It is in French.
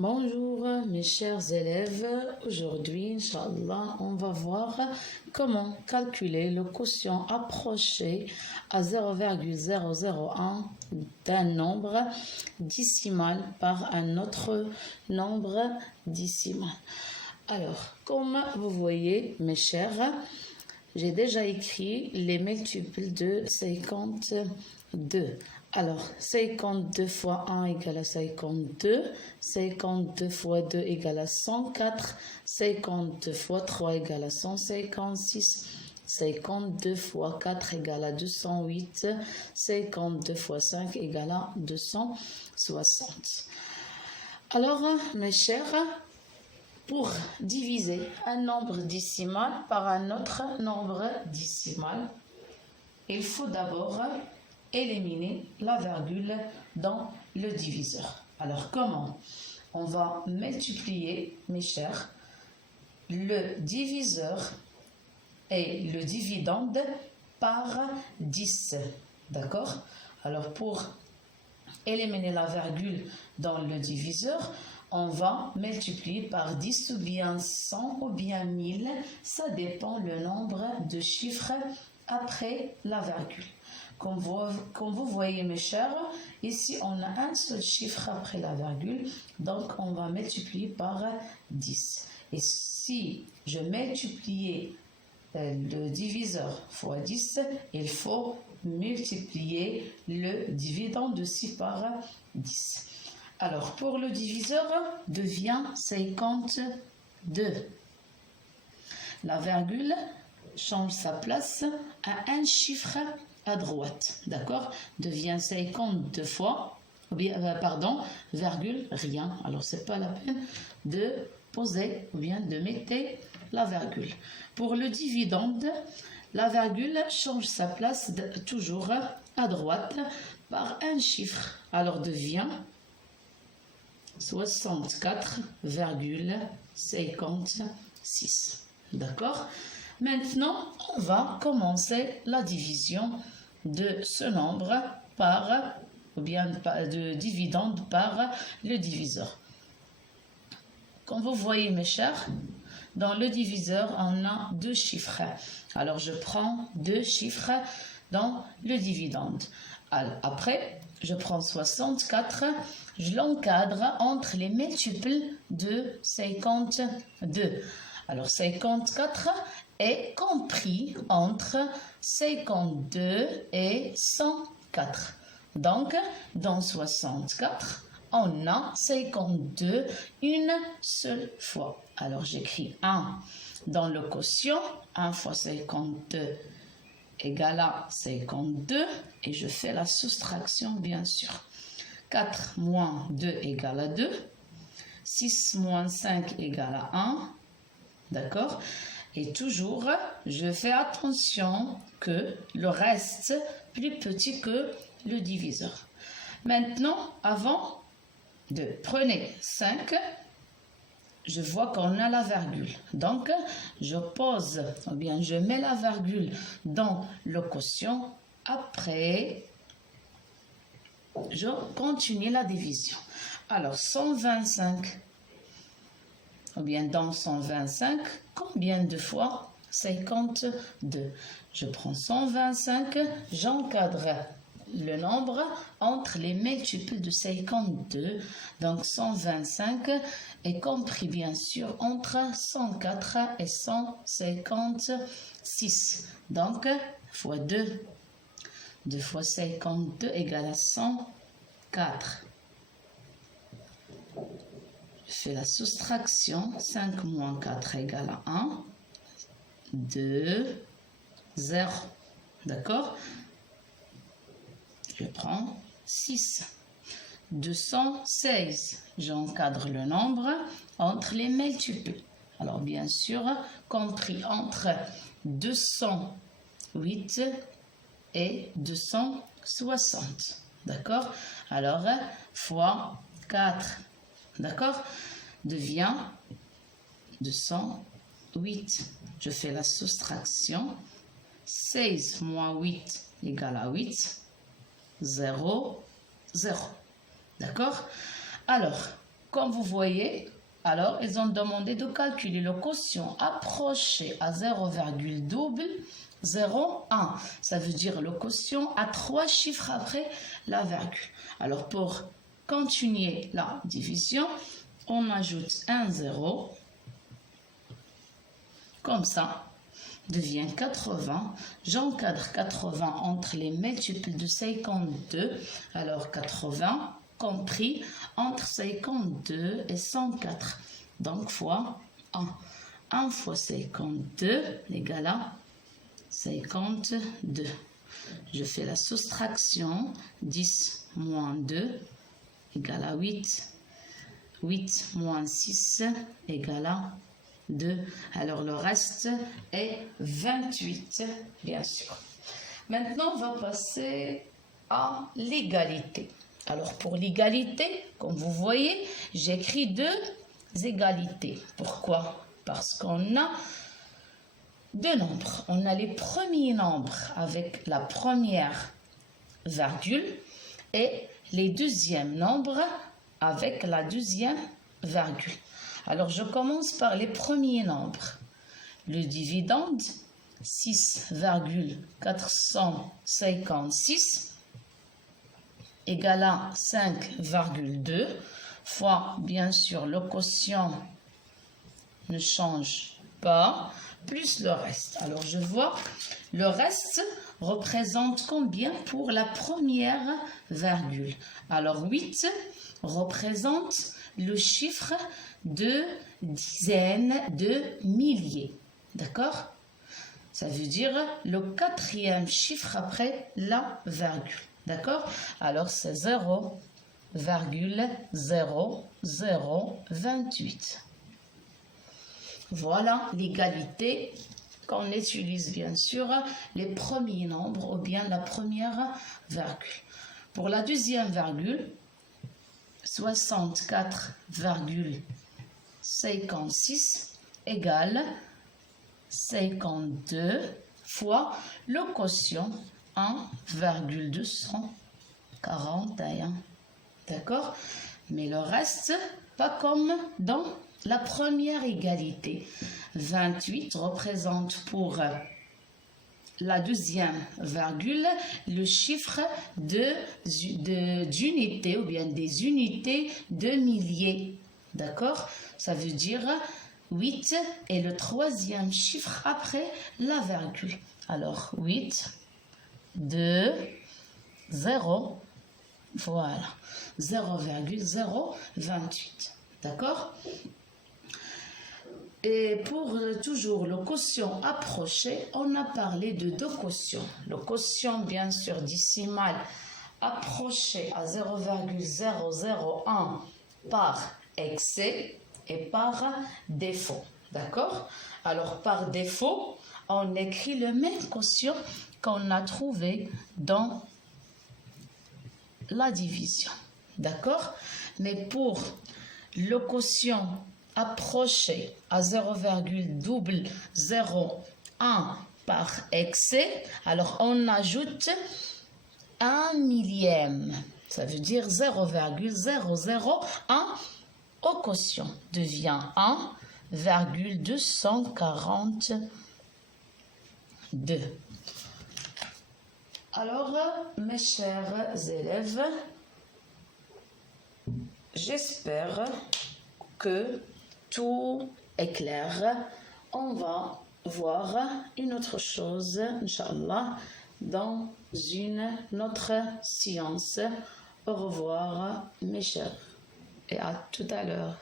Bonjour mes chers élèves, aujourd'hui, Inch'Allah, on va voir comment calculer le quotient approché à 0,001 d'un nombre décimal par un autre nombre décimal. Alors, comme vous voyez mes chers, j'ai déjà écrit les multiples de 52. Alors, 52 fois 1 égale à 52, 52 fois 2 égale à 104, 52 fois 3 égale à 156, 52 fois 4 égale à 208, 52 fois 5 égale à 260. Alors, mes chers, pour diviser un nombre décimal par un autre nombre décimal, il faut d'abord éliminer la virgule dans le diviseur. Alors comment? On va multiplier, mes chers, le diviseur et le dividende par 10. D'accord? Alors pour éliminer la virgule dans le diviseur, on va multiplier par 10 ou bien 100 ou bien 1000. Ça dépend le nombre de chiffres après la virgule. Comme vous voyez mes chers, ici on a un seul chiffre après la virgule, donc on va multiplier par 10. Et si je multiplie le diviseur fois 10, il faut multiplier le dividende aussi par 10. Alors pour le diviseur devient 52. La virgule change sa place à un chiffre à droite, d'accord, devient 52 fois, ou bien, virgule, rien. Alors, c'est pas la peine de poser ou bien de mettre la virgule. Pour le dividende, la virgule change sa place toujours à droite par un chiffre. Alors, devient 64,56. D'accord? Maintenant, on va commencer la division de ce nombre par, ou bien de dividende par le diviseur. Comme vous voyez mes chers, dans le diviseur, on a deux chiffres. Alors, je prends deux chiffres dans le dividende. Après, je prends 64, je l'encadre entre les multiples de 52. Alors, 54 est compris entre 52 et 104. Donc, dans 64, on a 52 une seule fois. Alors, j'écris 1 dans le quotient. 1 fois 52 égale à 52. Et je fais la soustraction, bien sûr. 4 moins 2 égale à 2. 6 moins 5 égale à 1. D'accord? Et toujours, je fais attention que le reste plus petit que le diviseur. Maintenant, avant de prendre 5, je vois qu'on a la virgule. Donc, je pose, ou bien je mets la virgule dans le quotient. Après, je continue la division. Alors, 125. Ou bien dans 125, combien de fois 52. Je prends 125, j'encadre le nombre entre les multiples de 52. Donc 125 est compris bien sûr entre 104 et 156. Donc fois 2. 2 fois 52 égale à 104. Je fais la soustraction, 5 moins 4 égale à 1, 2, 0, d'accord? Je prends 6, 216, j'encadre le nombre entre les multiples. Alors bien sûr, compris entre 208 et 260, d'accord? Alors, fois 4. D'accord? Devient 208. Je fais la soustraction. 16 moins 8 égale à 8. 0, 0. D'accord? Alors, comme vous voyez, alors ils ont demandé de calculer le quotient approché à 0,01. Ça veut dire le quotient à 3 chiffres après la virgule. Alors pour continuer la division, on ajoute un 0, comme ça, devient 80. J'encadre 80 entre les multiples de 52, alors 80 compris entre 52 et 104. Donc fois 1. 1 fois 52 égale à 52. Je fais la soustraction. 10 moins 2 égale à 8. 8 moins 6 égale à 2. Alors le reste est 28, bien sûr. Maintenant, on va passer à l'égalité. Alors pour l'égalité, comme vous voyez, j'écris 2 égalités. Pourquoi? Parce qu'on a 2 nombres. On a les premiers nombres avec la première virgule et les deuxièmes nombres avec la deuxième virgule. Alors je commence par les premiers nombres. Le dividende 6,456 égale à 5,2 fois, bien sûr, le quotient ne change pas, plus le reste. Alors, je vois, le reste représente combien pour la première virgule? Alors, 8 représente le chiffre de dizaines de milliers. D'accord? Ça veut dire le 4e chiffre après la virgule. D'accord? Alors, c'est 0,0028. Voilà l'égalité qu'on utilise bien sûr les premiers nombres ou bien la première virgule. Pour la deuxième virgule, 64,56 égale 52 fois le quotient 1,241. D'accord? Mais le reste, pas comme dans la première égalité. 28 représente pour la deuxième virgule le chiffre d'unités ou bien des unités de milliers. D'accord? Ça veut dire 8 est le 3e chiffre après la virgule. Alors 8, 2, 0, voilà, 0,028. D'accord? Et pour toujours le quotient approché, on a parlé de 2 quotients. Le quotient, bien sûr, décimal approché à 0,001 par excès et par défaut. D'accord? Alors, par défaut, on écrit le même quotient qu'on a trouvé dans la division. D'accord? Mais pour le quotient approché à 0,001 par excès, alors on ajoute 1 millième. Ça veut dire 0,001 au quotient devient 1,242. Alors, mes chers élèves, j'espère que tout est clair. On va voir une autre chose, Inch'Allah, dans une autre séance. Au revoir, mes chers, et à tout à l'heure.